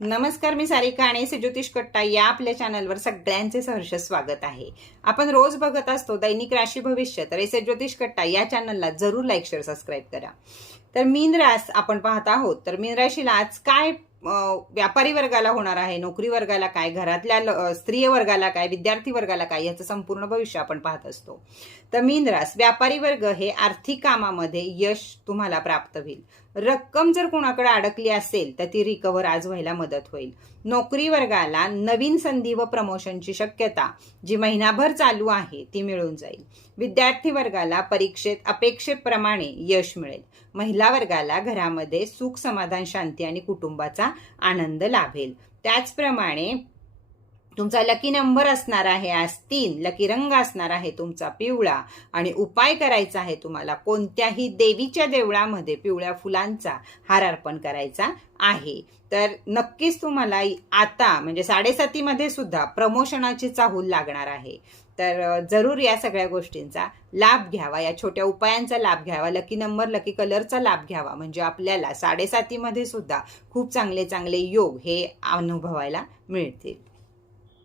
नमस्कार, मी सारिका आणि ज्योतिष कट्टा या आपल्या चॅनलवर सगळ्यांचे सहर्ष स्वागत आहे। आपण रोज बघत असतो दैनिक राशी भविष्य, तर ज्योतिष कट्टा या चॅनलला जरूर लाईक शेअर सबस्क्राईब करा। तर मीन रास आपण पाहत आहोत। तर मीन राशीला आज काय व्यापारी वर्गाला होणार आहे, नोकरी वर्गाला काय, घरातल्या स्त्री वर्गाला काय, विद्यार्थी वर्गाला काय, याचं संपूर्ण भविष्य आपण पाहत असतो। तर मीन रास व्यापारी वर्ग हे आर्थिक कामामध्ये यश तुम्हाला प्राप्त होईल। रक्कम जर कोणाकडे अडकली असेल तर ती रिकव्हर आज व्हायला मदत होईल। नोकरी वर्गाला नवीन संधी व प्रमोशनची शक्यता जी महिनाभर चालू आहे ती मिळून जाईल। विद्यार्थी वर्गाला परीक्षेत अपेक्षेप्रमाणे यश मिळेल। महिला वर्गाला घरामध्ये सुख समाधान शांती आणि कुटुंबाचा आनंद लाभेल। त्याचप्रमाणे तुमचा लकी नंबर असणार आहे आज 3, लकी रंग असणार आहे तुमचा पिवळा आणि उपाय करायचा आहे तुम्हाला कोणत्याही देवीच्या देवळामध्ये पिवळ्या फुलांचा हार अर्पण करायचा आहे। तर नक्कीच तुम्हाला आता म्हणजे 7:30 मध्ये सुद्धा प्रमोशनाची चाहूल लागणार आहे। तर जरूर या सगळ्या गोष्टींचा लाभ घ्यावा, या छोट्या उपायांचा लाभ घ्यावा, लकी नंबर लकी कलरचा लाभ घ्यावा, म्हणजे आपल्याला 7:30 मध्ये सुद्धा खूप चांगले चांगले योग हे अनुभवायला मिळतील।